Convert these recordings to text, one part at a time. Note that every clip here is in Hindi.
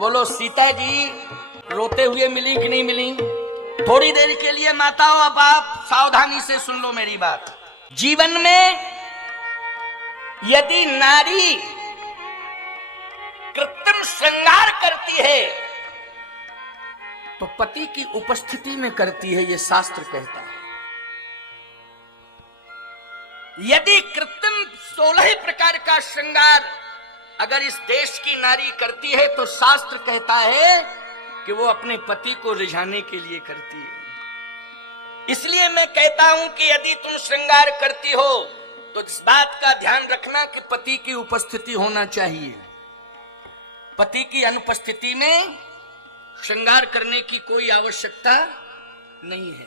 बोलो सीता जी रोते हुए मिली कि नहीं मिली? थोड़ी देर के लिए माताओं अब आप सावधानी से सुन लो मेरी बात। जीवन में यदि नारी कृत्रिम श्रृंगार करती है तो पति की उपस्थिति में करती है, यह शास्त्र कहता है। यदि कृत्रिम 16 प्रकार का श्रृंगार अगर इस देश की नारी करती है तो शास्त्र कहता है कि वो अपने पति को रिझाने के लिए करती है। इसलिए मैं कहता हूं कि यदि तुम श्रृंगार करती हो तो इस बात का ध्यान रखना कि पति की उपस्थिति होना चाहिए। पति की अनुपस्थिति में श्रृंगार करने की कोई आवश्यकता नहीं है,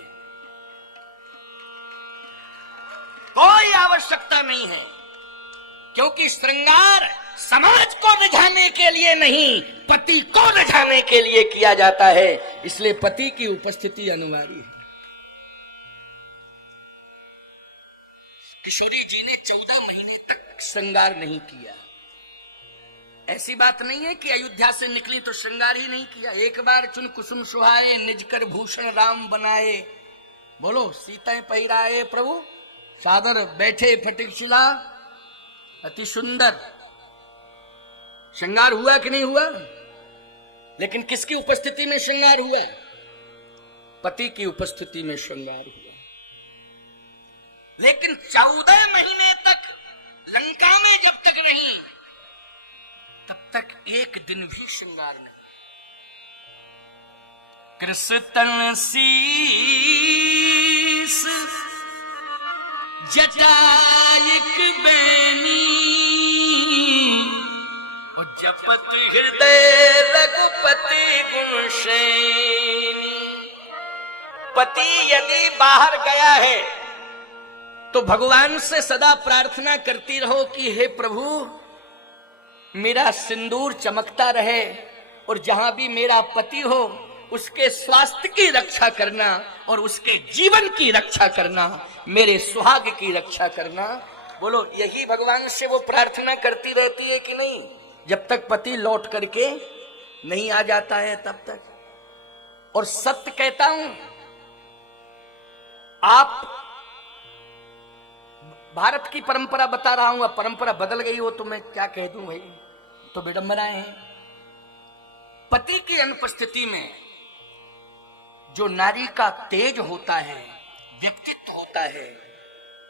कोई आवश्यकता नहीं है, क्योंकि श्रृंगार समाज को रिझाने के लिए नहीं, पति को रिझाने के लिए किया जाता है। इसलिए पति की उपस्थिति अनिवार्य है। किशोरी जी ने 14 महीने तक श्रृंगार नहीं किया। ऐसी बात नहीं है कि अयोध्या से निकली तो श्रृंगार ही नहीं किया। एक बार चुन कुसुम सुहाए, निज कर भूषण राम बनाए। बोलो सीता पहिराए प्रभु सादर, बैठे फटिक शिला, अति सुंदर। श्रृंगार हुआ कि नहीं हुआ? लेकिन किसकी उपस्थिति में श्रृंगार हुआ? पति की उपस्थिति में श्रृंगार हुआ। लेकिन 14 महीने तक लंका में जब तक रही तब तक एक दिन भी श्रृंगार नहीं। कृष्ण शीस जटायक बैनी, और जपत हृदय रघुपति गुणशेनी। पति यदि बाहर गया है तो भगवान से सदा प्रार्थना करती रहो कि हे प्रभु मेरा सिंदूर चमकता रहे, और जहां भी मेरा पति हो उसके स्वास्थ्य की रक्षा करना और उसके जीवन की रक्षा करना, मेरे सुहाग की रक्षा करना। बोलो यही भगवान से वो प्रार्थना करती रहती है कि नहीं? जब तक पति लौट करके नहीं आ जाता है तब तक। और सत्य कहता हूं, आप भारत की परंपरा बता रहा हूं, अब परंपरा बदल गई हो तो मैं क्या कह दूं भाई, तो विडंबनाएं हैं। पति की अनुपस्थिति में जो नारी का तेज होता है, व्यक्तित्व होता है,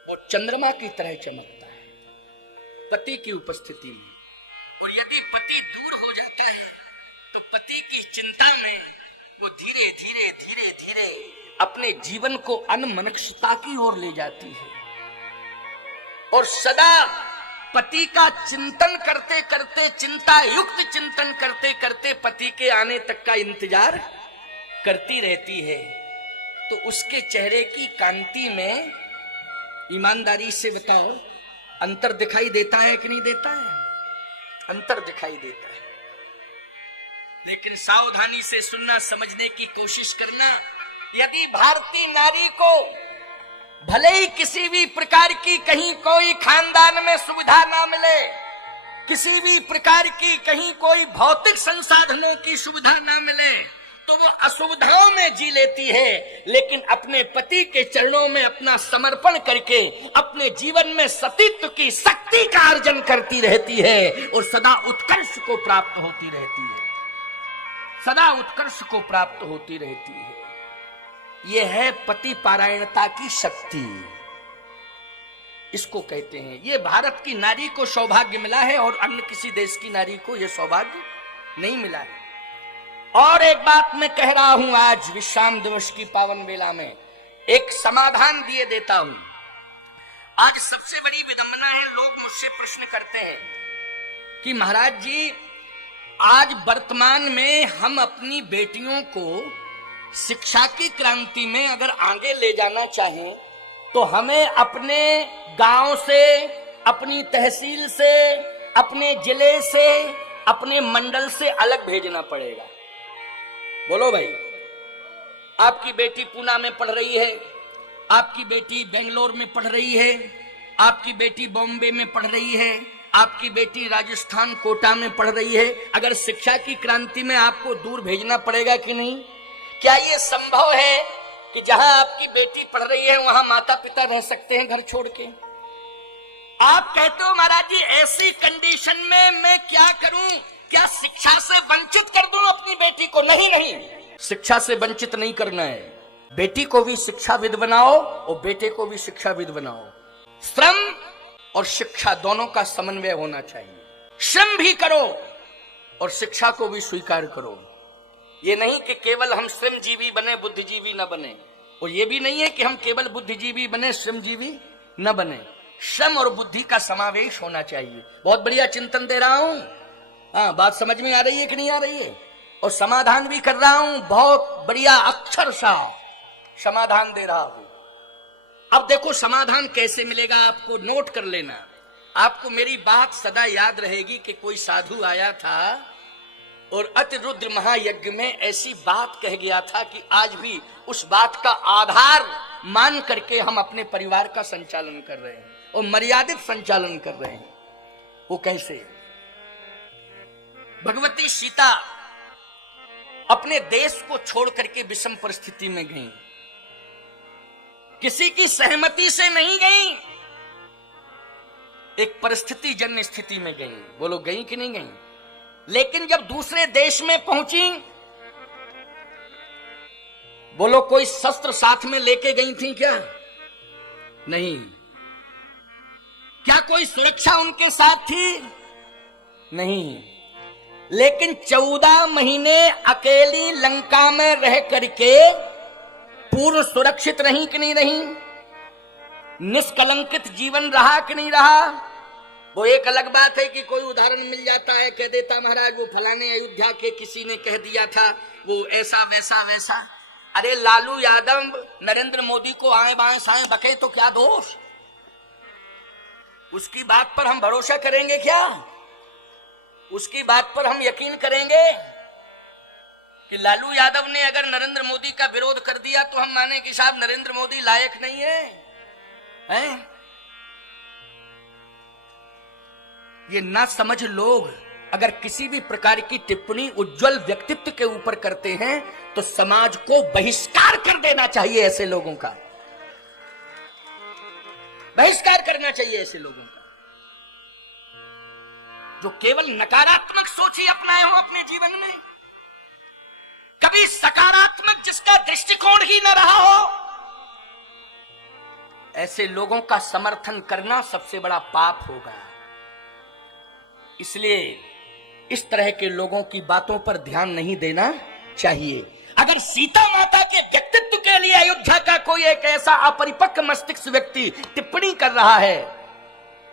वो चंद्रमा की तरह चमकता है पति की उपस्थिति में। और यदि पति दूर हो जाता है तो पति की चिंता में वो धीरे धीरे धीरे धीरे अपने जीवन को अनमनस्कता की ओर ले जाती है, और सदा पति का चिंतन करते करते, चिंता युक्त चिंतन करते करते पति के आने तक का इंतजार करती रहती है। तो उसके चेहरे की कांति में ईमानदारी से बताओ अंतर दिखाई देता है कि नहीं देता है? अंतर दिखाई देता है। लेकिन सावधानी से सुनना, समझने की कोशिश करना। यदि भारतीय नारी को भले ही किसी भी प्रकार की कहीं कोई खानदान में सुविधा ना मिले, किसी भी प्रकार की कहीं कोई भौतिक संसाधनों की सुविधा ना मिले, तो वो असुविधाओं में जी लेती है, लेकिन अपने पति के चरणों में अपना समर्पण करके अपने जीवन में सतीत्व की शक्ति का अर्जन करती रहती है और सदा उत्कर्ष को प्राप्त होती रहती है, सदा उत्कर्ष को प्राप्त होती रहती है। यह है पति पारायणता की शक्ति, इसको कहते हैं। यह भारत की नारी को सौभाग्य मिला है और अन्य किसी देश की नारी को यह सौभाग्य नहीं मिला है। और एक बात मैं कह रहा हूं, आज विश्राम दिवस की पावन बेला में एक समाधान दिए देता हूं। आज सबसे बड़ी विडंबना है, लोग मुझसे प्रश्न करते हैं कि महाराज जी आज वर्तमान में हम अपनी बेटियों को शिक्षा की क्रांति में अगर आगे ले जाना चाहें तो हमें अपने गांव से, अपनी तहसील से, अपने जिले से, अपने मंडल से अलग भेजना पड़ेगा। बोलो भाई, आपकी बेटी पूना में पढ़ रही है, आपकी बेटी बेंगलोर में पढ़ रही है, आपकी बेटी बॉम्बे में पढ़ रही है, आपकी बेटी राजस्थान कोटा में पढ़ रही है, अगर शिक्षा की क्रांति में आपको दूर भेजना पड़ेगा कि नहीं? क्या यह संभव है कि जहां आपकी बेटी पढ़ रही है वहां माता पिता रह सकते हैं घर छोड़ के? आप कहते हो महाराज जी ऐसी कंडीशन में मैं क्या करूं, क्या शिक्षा से वंचित कर दूं अपनी बेटी को? नहीं नहीं, शिक्षा से वंचित नहीं करना है। बेटी को भी शिक्षाविद बनाओ और बेटे को भी शिक्षाविद बनाओ। श्रम और शिक्षा दोनों का समन्वय होना चाहिए। श्रम भी करो और शिक्षा को भी स्वीकार करो। ये नहीं कि केवल हम श्रमजीवी बने बुद्धिजीवी न बने, और ये भी नहीं है कि हम केवल बुद्धिजीवी बने श्रमजीवी न बने। श्रम और बुद्धि का समावेश होना चाहिए। बहुत बढ़िया चिंतन दे रहा हूं। हाँ, बात समझ में आ रही है कि नहीं आ रही है? और समाधान भी कर रहा हूं, बहुत बढ़िया अक्षरशः समाधान दे रहा हूं। अब देखो समाधान कैसे मिलेगा, आपको नोट कर लेना। आपको मेरी बात सदा याद रहेगी कि कोई साधु आया था और अतिरुद्र महायज्ञ में ऐसी बात कह गया था कि आज भी उस बात का आधार मान करके हम अपने परिवार का संचालन कर रहे हैं और मर्यादित संचालन कर रहे हैं। वो कैसे? भगवती सीता अपने देश को छोड़ करके विषम परिस्थिति में गई, किसी की सहमति से नहीं गई, एक परिस्थिति जन्य स्थिति में गई। बोलो गई कि नहीं गई? लेकिन जब दूसरे देश में पहुंची, बोलो कोई शस्त्र साथ में लेके गई थी क्या? नहीं। क्या कोई सुरक्षा उनके साथ थी? नहीं। लेकिन 14 महीने अकेली लंका में रह करके पूर्ण सुरक्षित रही कि नहीं रही? निष्कलंकित जीवन रहा कि नहीं रहा? वो एक अलग बात है कि कोई उदाहरण मिल जाता है, कह देता महाराज वो फलाने अयोध्या के किसी ने कह दिया था, वो ऐसा वैसा वैसा। अरे लालू यादव नरेंद्र मोदी को आए बाएं साएं बके तो क्या दोष? उसकी बात पर हम भरोसा करेंगे क्या? उसकी बात पर हम यकीन करेंगे कि लालू यादव ने अगर नरेंद्र मोदी का विरोध कर दिया तो हम माने कि साहब नरेंद्र मोदी लायक नहीं है, हैं? ये ना समझ लोग अगर किसी भी प्रकार की टिप्पणी उज्जवल व्यक्तित्व के ऊपर करते हैं तो समाज को बहिष्कार कर देना चाहिए। ऐसे लोगों का बहिष्कार करना चाहिए। ऐसे लोगों का जो केवल नकारात्मक सोच ही अपनाए हो अपने जीवन में, कभी सकारात्मक जिसका दृष्टिकोण ही न रहा हो, ऐसे लोगों का समर्थन करना सबसे बड़ा पाप होगा। इसलिए इस तरह के लोगों की बातों पर ध्यान नहीं देना चाहिए। अगर सीता माता के व्यक्तित्व के लिए अयोध्या का कोई एक ऐसा अपरिपक्व मस्तिष्क व्यक्ति टिप्पणी कर रहा है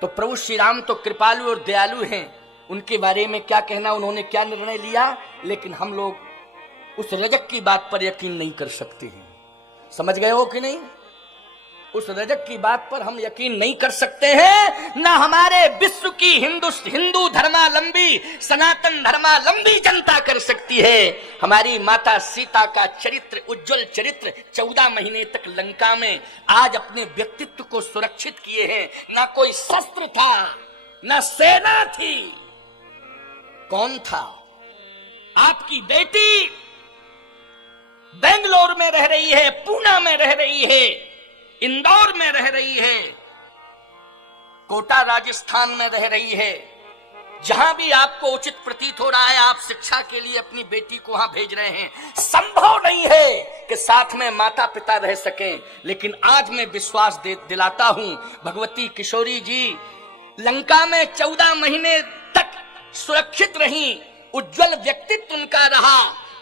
तो प्रभु श्री राम तो कृपालु और दयालु हैं, उनके बारे में क्या कहना, उन्होंने क्या निर्णय लिया। लेकिन हम लोग उस रजक की बात पर यकीन नहीं कर सकते हैं। समझ गए हो कि नहीं? उस रजक की बात पर हम यकीन नहीं कर सकते हैं। ना हमारे विश्व की हिंदू धर्मालंबी सनातन धर्मालंबी जनता कर सकती है। हमारी माता सीता का चरित्र, उज्जवल चरित्र 14 महीने तक लंका में आज अपने व्यक्तित्व को सुरक्षित किए हैं। ना कोई शस्त्र था, ना सेना थी। कौन था? आपकी बेटी बेंगलोर में रह रही है, पूना में रह रही है, इंदौर में रह रही है, कोटा राजस्थान में रह रही है। जहां भी आपको उचित प्रतीत हो रहा है आप शिक्षा के लिए अपनी बेटी को वहां भेज रहे हैं। संभव नहीं है कि साथ में माता पिता रह सकें, लेकिन आज मैं विश्वास दिलाता हूं भगवती किशोरी जी लंका में 14 महीने तक सुरक्षित रही, उज्जवल व्यक्तित्व उनका रहा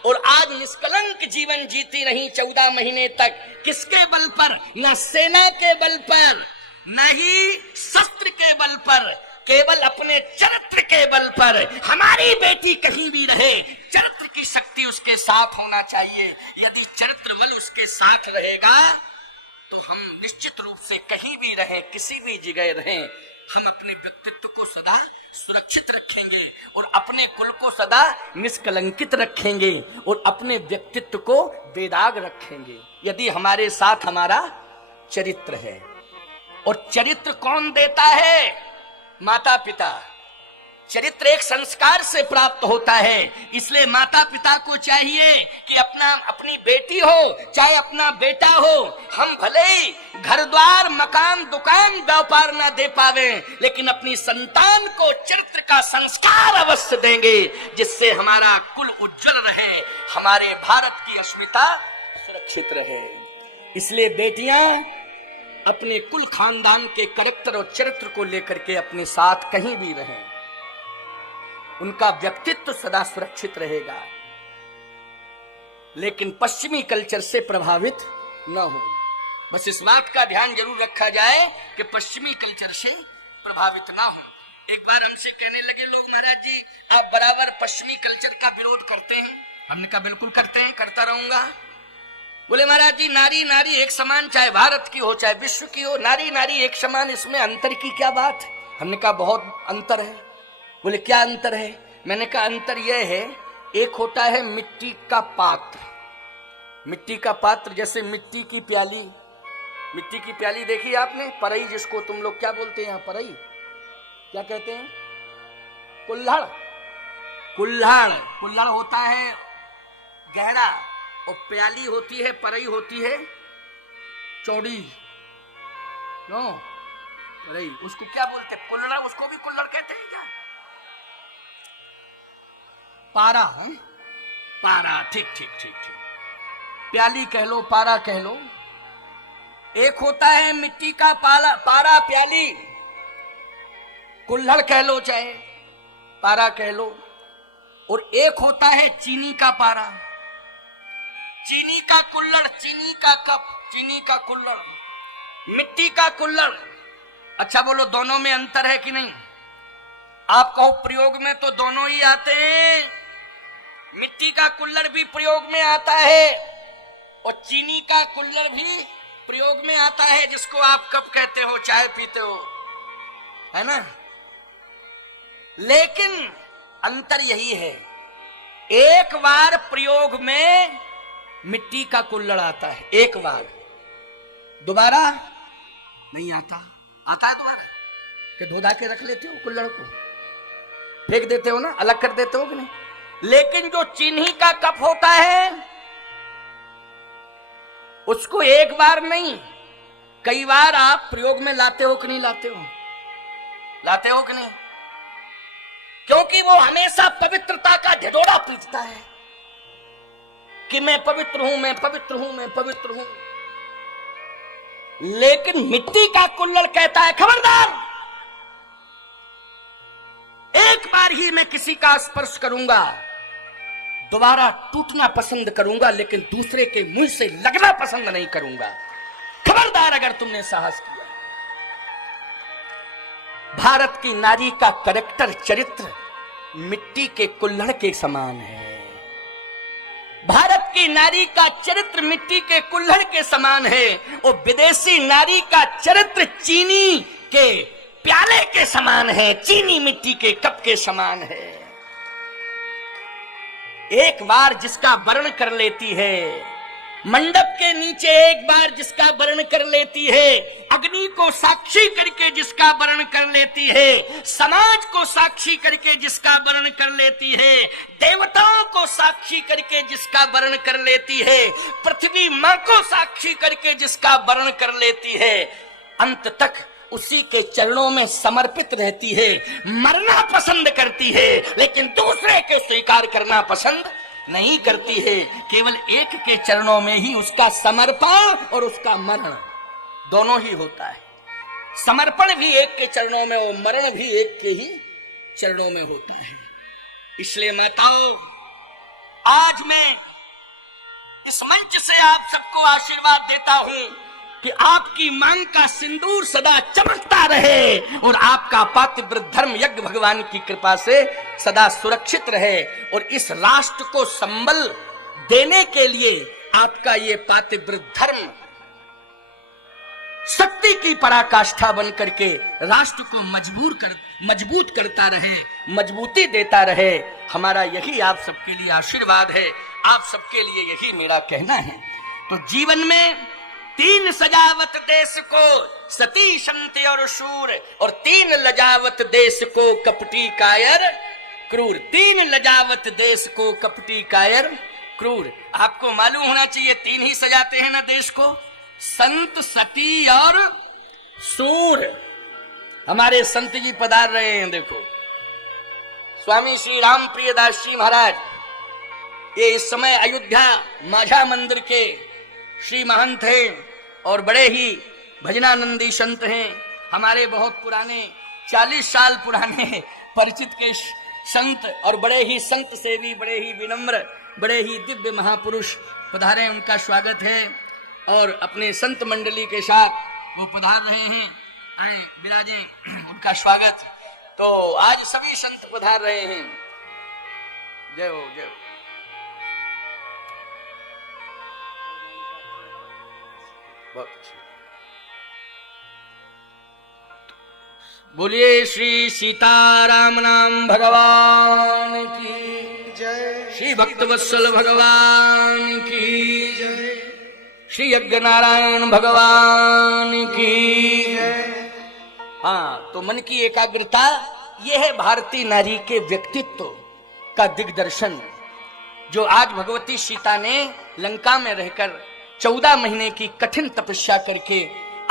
और आज निष्कलंक जीवन जीती रही 14 महीने तक। किसके बल पर? न सेना के बल पर, न ही शस्त्र के बल पर, केवल अपने चरित्र के बल पर। हमारी बेटी कहीं भी रहे, चरित्र की शक्ति उसके साथ होना चाहिए। यदि चरित्र बल उसके साथ रहेगा तो हम निश्चित रूप से कहीं भी रहें, किसी भी जगह रहें, हम अपने व्यक्तित्व को सदा सुरक्षित रखेंगे और अपने कुल को सदा निष्कलंकित रखेंगे और अपने व्यक्तित्व को बेदाग रखेंगे यदि हमारे साथ हमारा चरित्र है। और चरित्र कौन देता है? माता पिता। चरित्र एक संस्कार से प्राप्त होता है। इसलिए माता पिता को चाहिए कि अपनी बेटी हो चाहे अपना बेटा हो, हम भले ही घर द्वार मकान दुकान व्यापार ना दे पावे, लेकिन अपनी संतान को चरित्र का संस्कार अवश्य देंगे, जिससे हमारा कुल उज्जवल रहे, हमारे भारत की अस्मिता सुरक्षित रहे। इसलिए बेटियां अपने कुल खानदान के करैक्टर और चरित्र को लेकर के अपने साथ कहीं भी रहें, उनका व्यक्तित्व सदा सुरक्षित रहेगा, लेकिन पश्चिमी कल्चर से प्रभावित न हो। बस इस बात का ध्यान जरूर रखा जाए कि पश्चिमी कल्चर से प्रभावित ना हो। एक बार हमसे कहने लगे लोग, महाराज जी आप बराबर पश्चिमी कल्चर का विरोध करते हैं। हमने कहा बिल्कुल करते हैं, करता रहूंगा। बोले महाराज जी नारी नारी एक समान, चाहे भारत की हो चाहे विश्व की हो, नारी नारी एक समान, इसमें अंतर की क्या बात। हमने कहा बहुत अंतर है। बोले क्या अंतर है। मैंने कहा अंतर यह है, एक होता है मिट्टी का पात्र, मिट्टी का पात्र जैसे मिट्टी की प्याली, मिट्टी की प्याली देखी आपने, परई जिसको तुम लोग क्या बोलते हैं यहाँ, परई क्या कहते हैं, कुल्हड़, कुल्हड़, कुल्हड़ होता है गहरा और प्याली होती है, परई होती है चौड़ी, नो परई, उसको क्या बोलते हैं, कुल्हड़, उसको भी कुल्हड़ कहते हैं क्या, पारा है, पारा, ठीक ठीक ठीक ठीक, प्याली कह लो पारा कह लो। एक होता है मिट्टी का पारा प्याली, कुल्हड़ कह लो चाहे पारा कह लो, और एक होता है चीनी का पारा, चीनी का कुल्हड़, चीनी का कप, चीनी का कुल्हड़, मिट्टी का कुल्हड़। अच्छा बोलो दोनों में अंतर है कि नहीं। आप कहो प्रयोग में तो दोनों ही आते हैं, मिट्टी का कुल्हड़ भी प्रयोग में आता है और चीनी का कुल्हड़ भी प्रयोग में आता है, जिसको आप कप कहते हो, चाय पीते हो, है ना। लेकिन अंतर यही है, एक बार प्रयोग में मिट्टी का कुल्हड़ आता है, एक बार, दोबारा नहीं आता। आता है दोबारा कि धो धा के रख लेते हो कुल्हड़ को, फेंक देते हो ना, अलग कर देते हो कि नहीं। लेकिन जो चीनी का कप होता है उसको एक बार नहीं कई बार आप प्रयोग में लाते हो कि नहीं लाते हो, लाते हो कि नहीं, क्योंकि वो हमेशा पवित्रता का ढिढोरा पीटता है कि मैं पवित्र हूं, मैं पवित्र हूं, मैं पवित्र हूं। लेकिन मिट्टी का कुल्हड़ कहता है खबरदार, एक बार ही मैं किसी का स्पर्श करूंगा, दोबारा टूटना पसंद करूंगा, लेकिन दूसरे के मुंह से लगना पसंद नहीं करूंगा। खबरदार अगर तुमने साहस किया। भारत की नारी का कैरेक्टर, चरित्र मिट्टी के कुल्हड़ के समान है। भारत की नारी का चरित्र मिट्टी के कुल्हड़ के समान है और विदेशी नारी का चरित्र चीनी के प्याले के समान है, चीनी मिट्टी के कप के समान है। एक बार जिसका वर्ण कर लेती है, मंडप के नीचे एक बार जिसका वर्ण कर लेती है, अग्नि को साक्षी करके जिसका वर्ण कर लेती है, समाज को साक्षी करके जिसका वर्ण कर लेती है, देवताओं को साक्षी करके जिसका वर्ण कर लेती है, पृथ्वी मां को साक्षी करके जिसका वर्ण कर लेती है, अंत तक उसी के चरणों में समर्पित रहती है, मरना पसंद करती है, लेकिन दूसरे के स्वीकार करना पसंद नहीं करती है। केवल एक के चरणों में ही उसका समर्पण और उसका मरण दोनों ही होता है। समर्पण भी एक के चरणों में और मरण भी एक के ही चरणों में होता है। इसलिए माताओं, आज मैं इस मंच से आप सबको आशीर्वाद देता हूं कि आपकी मांग का सिंदूर सदा चमकता रहे और आपका पातिव्रत धर्म यज्ञ भगवान की कृपा से सदा सुरक्षित रहे, और इस राष्ट्र को संबल देने के लिए आपका ये पातिव्रत धर्म शक्ति की पराकाष्ठा बन करके राष्ट्र को मजबूत करता रहे, मजबूती देता रहे। हमारा यही आप सबके लिए आशीर्वाद है, आप सबके लिए यही मेरा कहना है। तो जीवन में तीन सजावत देश को सती संत और शूर, और तीन लजावत देश को कपटी कायर क्रूर। तीन लजावत देश को कपटी कायर क्रूर। आपको मालूम होना चाहिए तीन ही सजाते हैं ना देश को, संत, सती और सूर। हमारे संत जी पधार रहे हैं। देखो स्वामी श्री राम प्रियदास जी महाराज, ये इस समय अयोध्या माझा मंदिर के श्री महंत हैं और बड़े ही भजनानंदी संत हैं। हमारे बहुत पुराने 40 साल पुराने परिचित के संत और बड़े ही संत सेवी, बड़े ही विनम्र, बड़े ही दिव्य महापुरुष पधारे। उनका स्वागत है और अपने संत मंडली के साथ वो पधार रहे हैं। आए विराजे, उनका स्वागत। तो आज सभी संत पधार रहे हैं। जय हो, जय हो। बहुत अच्छी। बोलिए श्री सीताराम नाम भगवान की जय, श्री भक्तवत्सल भगवान की जय, श्री यज्ञ नारायण भगवान की जय। हाँ, तो मन की एकाग्रता, यह है भारतीय नारी के व्यक्तित्व का दिग्दर्शन, जो आज भगवती सीता ने लंका में रहकर 14 महीने की कठिन तपस्या करके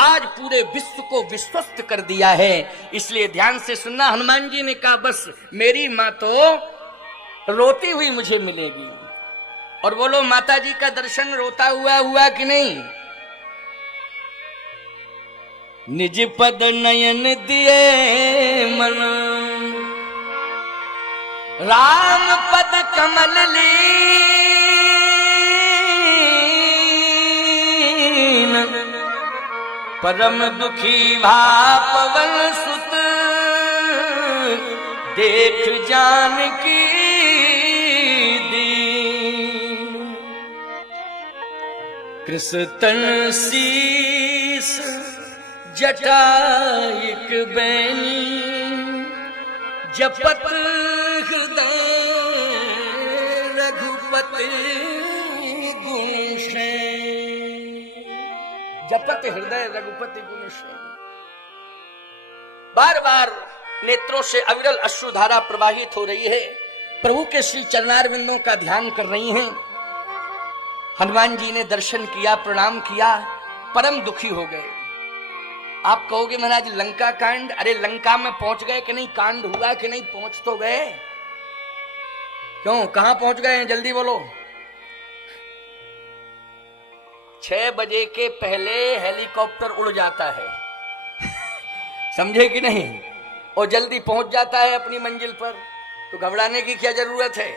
आज पूरे विश्व को विश्वस्त कर दिया है। इसलिए ध्यान से सुनना। हनुमान जी ने कहा बस मेरी माँ तो रोती हुई मुझे मिलेगी। और बोलो माता जी का दर्शन रोता हुआ हुआ कि नहीं? निज पद नयन दिए मन, राम पद कमल लीन, परम दुखी भापवन सुत, देख जानकी दीन। कृष्ण शीस जटाइक बैनी, जपत हृदय रघुपति गुण शैन। जपत हृदय रघुपति गुण शैन। बार बार नेत्रों से अविरल अश्रुधारा प्रवाहित हो रही है। प्रभु के श्री चरणारविंदों का ध्यान कर रही हैं। हनुमान जी ने दर्शन किया, प्रणाम किया, परम दुखी हो गए। आप कहोगे महाराज लंका कांड, अरे लंका में पहुंच गए कि नहीं? कांड हुआ कि नहीं? पहुंच तो गए। क्यों, कहां पहुंच गए हैं? जल्दी बोलो। 6 बजे के पहले हेलीकॉप्टर उड़ जाता है समझे कि नहीं? और जल्दी पहुंच जाता है अपनी मंजिल पर। तो घबराने की क्या जरूरत है?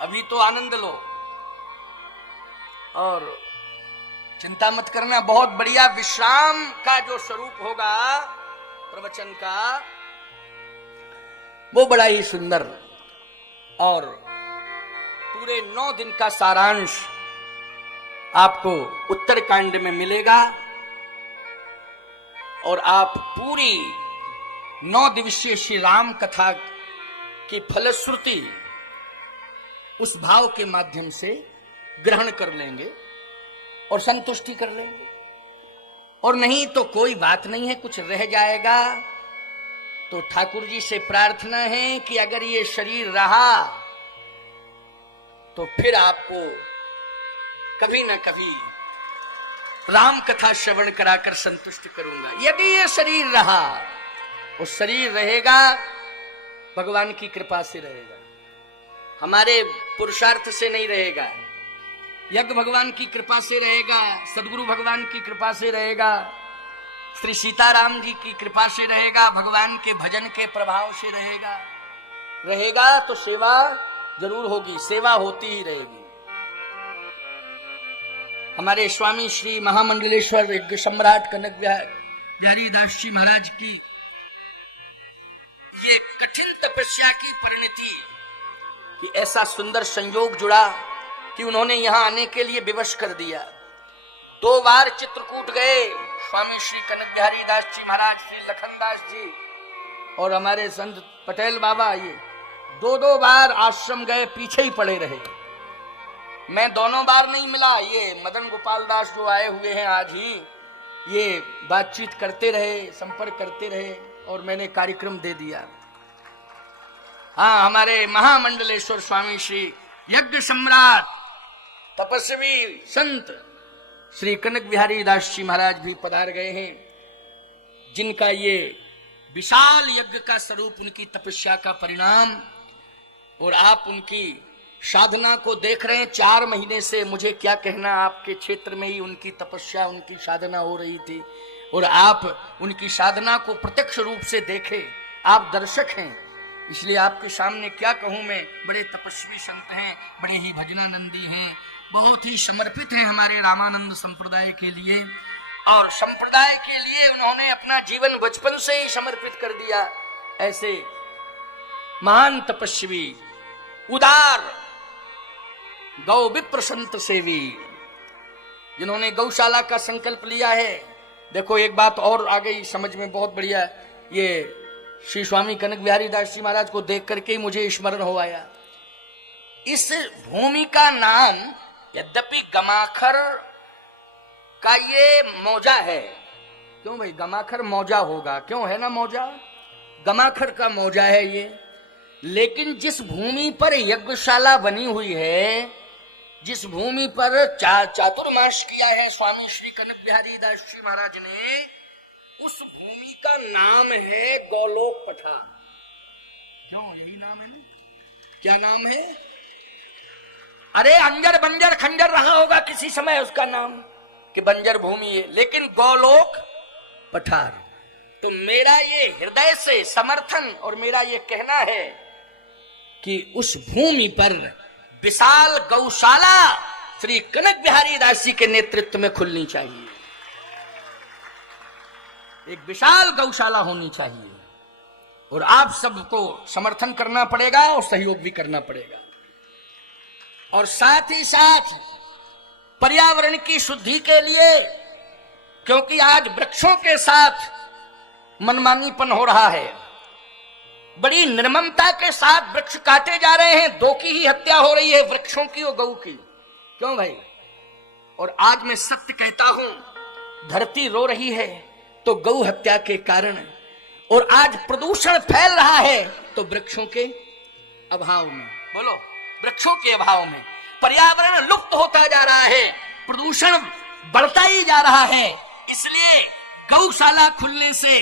अभी तो आनंद लो और चिंता मत करना। बहुत बढ़िया विश्राम का जो स्वरूप होगा प्रवचन का, वो बड़ा ही सुंदर, और पूरे 9 दिन का सारांश आपको उत्तरकांड में मिलेगा। और आप पूरी 9 दिवसीय श्री राम कथा की फलश्रुति उस भाव के माध्यम से ग्रहण कर लेंगे और संतुष्टि कर लेंगे। और नहीं तो कोई बात नहीं है, कुछ रह जाएगा तो ठाकुर जी से प्रार्थना है कि अगर ये शरीर रहा तो फिर आपको कभी ना कभी राम कथा श्रवण कराकर संतुष्ट करूंगा। यदि ये शरीर रहा, वो शरीर रहेगा भगवान की कृपा से रहेगा, हमारे पुरुषार्थ से नहीं रहेगा। यज्ञ भगवान की कृपा से रहेगा, सदगुरु भगवान की कृपा से रहेगा, श्री सीताराम जी की कृपा से रहेगा, भगवान के भजन के प्रभाव से रहेगा तो सेवा जरूर होगी, सेवा होती ही रहेगी। हमारे स्वामी श्री महामंडलेश्वर यज्ञ सम्राट कनक बिहारी दास जी महाराज की ये कठिन तपस्या की परिणति कि ऐसा सुंदर संयोग जुड़ा कि उन्होंने यहां आने के लिए विवश कर दिया। 2 बार चित्रकूट गए स्वामी श्री कनक बिहारी दास जी महाराज, श्री लखनदास जी और हमारे संत पटेल बाबा। ये 2 बार आश्रम गए, पीछे ही पड़े रहे, मैं दोनों बार नहीं मिला, ये मदन गोपाल दास जो आए हुए हैं आज ही, ये बातचीत करते रहे, संपर्क करते रहे और मैंने कार्यक्रम दे दिया। हाँ, हमारे महामंडलेश्वर स्वामी श्री यज्ञ सम्राट तपस्वी संत श्री कनक बिहारी दास जी महाराज भी पधार गए हैं, जिनका ये विशाल यज्ञ का स्वरूप उनकी तपस्या का परिणाम, और आप उनकी साधना को देख रहे हैं। 4 महीने से मुझे क्या कहना, आपके क्षेत्र में ही उनकी तपस्या, उनकी साधना हो रही थी, और आप उनकी साधना को प्रत्यक्ष रूप से देखे। आप दर्शक हैं, इसलिए आपके सामने क्या कहूं मैं। बड़े तपस्वी संत हैं, बड़े ही भजनानंदी हैं, बहुत ही समर्पित हैं हमारे रामानंद संप्रदाय के लिए, और संप्रदाय के लिए उन्होंने अपना जीवन बचपन से ही समर्पित कर दिया। ऐसे महान तपस्वी, उदार गौ विप्र संत सेवी, जिन्होंने गौशाला का संकल्प लिया है। देखो एक बात और आ गई समझ में, बहुत बढ़िया। ये श्री स्वामी कनक बिहारी दास जी महाराज को देख करके ही मुझे स्मरण हो आया। इस भूमि का नाम यद्यपि गमाखर का ये मौजा है, क्यों भाई गमाखर मौजा होगा, क्यों है ना मौजा, गमाखर का मौजा है ये, लेकिन जिस भूमि पर यज्ञशाला बनी हुई है, जिस भूमि पर चातुर्मास किया है स्वामी श्री कनक बिहारी दास जी महाराज ने, उस भूमि का नाम है गोलोक पठार। क्यों, यही नाम है ना, क्या नाम है? अरे अंजर बंजर खंजर रहा होगा किसी समय उसका नाम कि बंजर भूमि है, लेकिन गोलोक पठार। तो मेरा ये हृदय से समर्थन और मेरा ये कहना है कि उस भूमि पर विशाल गौशाला श्री कनक बिहारी दास जी के नेतृत्व में खुलनी चाहिए। एक विशाल गौशाला होनी चाहिए, और आप सबको समर्थन करना पड़ेगा और सहयोग भी करना पड़ेगा, और साथ ही साथ पर्यावरण की शुद्धि के लिए, क्योंकि आज वृक्षों के साथ मनमानीपन हो रहा है, बड़ी निर्ममता के साथ वृक्ष काटे जा रहे हैं। 2 की ही हत्या हो रही है, वृक्षों की और गऊ की। क्यों भाई? और आज मैं सत्य कहता हूं, धरती रो रही है तो गऊ हत्या के कारण, और आज प्रदूषण फैल रहा है तो वृक्षों के अभाव में। बोलो, वृक्षों के अभाव में पर्यावरण लुप्त होता जा रहा है, प्रदूषण बढ़ता ही जा रहा है। इसलिए गौशाला खुलने से,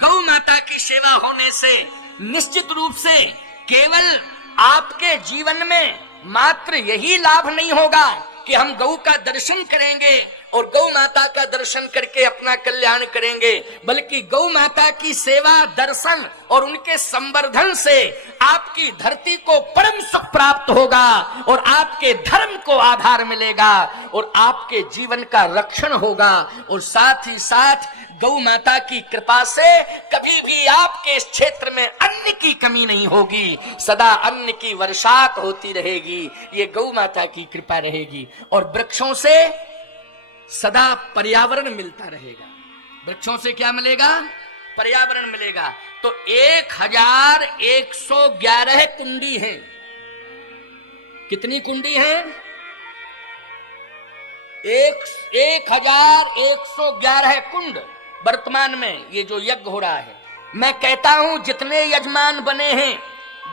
गौ माता की सेवा होने से निश्चित रूप से केवल आपके जीवन में मात्र यही लाभ नहीं होगा कि हम गौ का दर्शन करेंगे और गौ माता का दर्शन करके अपना कल्याण करेंगे, बल्कि गौ माता की सेवा, दर्शन और उनके संवर्धन से आपकी धरती को परम सुख प्राप्त होगा, और आपके धर्म को आधार मिलेगा, और आपके जीवन का रक्षण होगा, और साथ ही साथ गौ माता की कृपा से कभी भी आपके इस क्षेत्र में अन्न की कमी नहीं होगी, सदा अन्न की वर्षात होती रहेगी। ये गौ माता की कृपा रहेगी, और वृक्षों से सदा पर्यावरण मिलता रहेगा। वृक्षों से क्या मिलेगा? पर्यावरण मिलेगा। तो 1111 कुंडी हैं। कितनी कुंडी हैं? 1111 कुंड वर्तमान में ये जो यज्ञ हो रहा है। मैं कहता हूं जितने यजमान बने हैं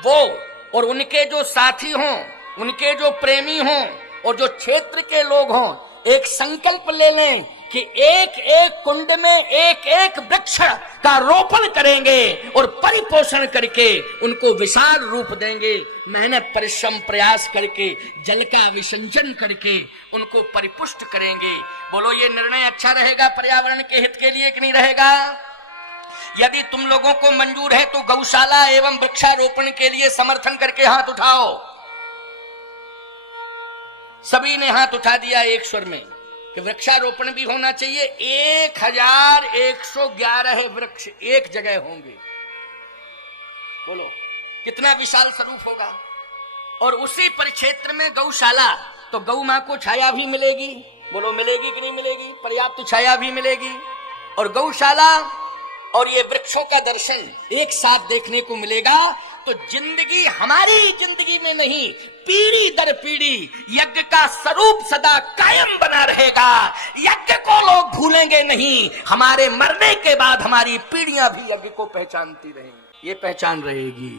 वो, और उनके जो साथी हों, उनके जो प्रेमी हों, और जो क्षेत्र के लोग हों, एक संकल्प ले लें कि एक एक कुंड में एक एक वृक्ष का रोपण करेंगे और परिपोषण करके उनको विशाल रूप देंगे। मेहनत, परिश्रम, प्रयास करके, जल का विसंजन करके उनको परिपुष्ट करेंगे। बोलो, ये निर्णय अच्छा रहेगा पर्यावरण के हित के लिए कि नहीं रहेगा? यदि तुम लोगों को मंजूर है तो गौशाला एवं वृक्षारोपण के लिए समर्थन करके हाथ उठाओ। सभी ने हाथ उठा दिया एक स्वर में कि वृक्षारोपण भी होना चाहिए। 1111 वृक्ष एक जगह होंगे। बोलो, कितना विशाल स्वरूप होगा। और उसी परिक्षेत्र में गौशाला, तो गौ मां को छाया भी मिलेगी। बोलो, मिलेगी कि नहीं मिलेगी? पर्याप्त छाया भी मिलेगी, और गौशाला और ये वृक्षों का दर्शन एक साथ देखने को मिलेगा। तो जिंदगी हमारी जिंदगी में नहीं, पीढ़ी दर पीढ़ी यज्ञ का स्वरूप सदा कायम बना रहेगा। यज्ञ को लोग भूलेंगे नहीं, हमारे मरने के बाद हमारी पीढ़ियां भी यज्ञ को पहचानती रहेंगी, ये पहचान रहेगी।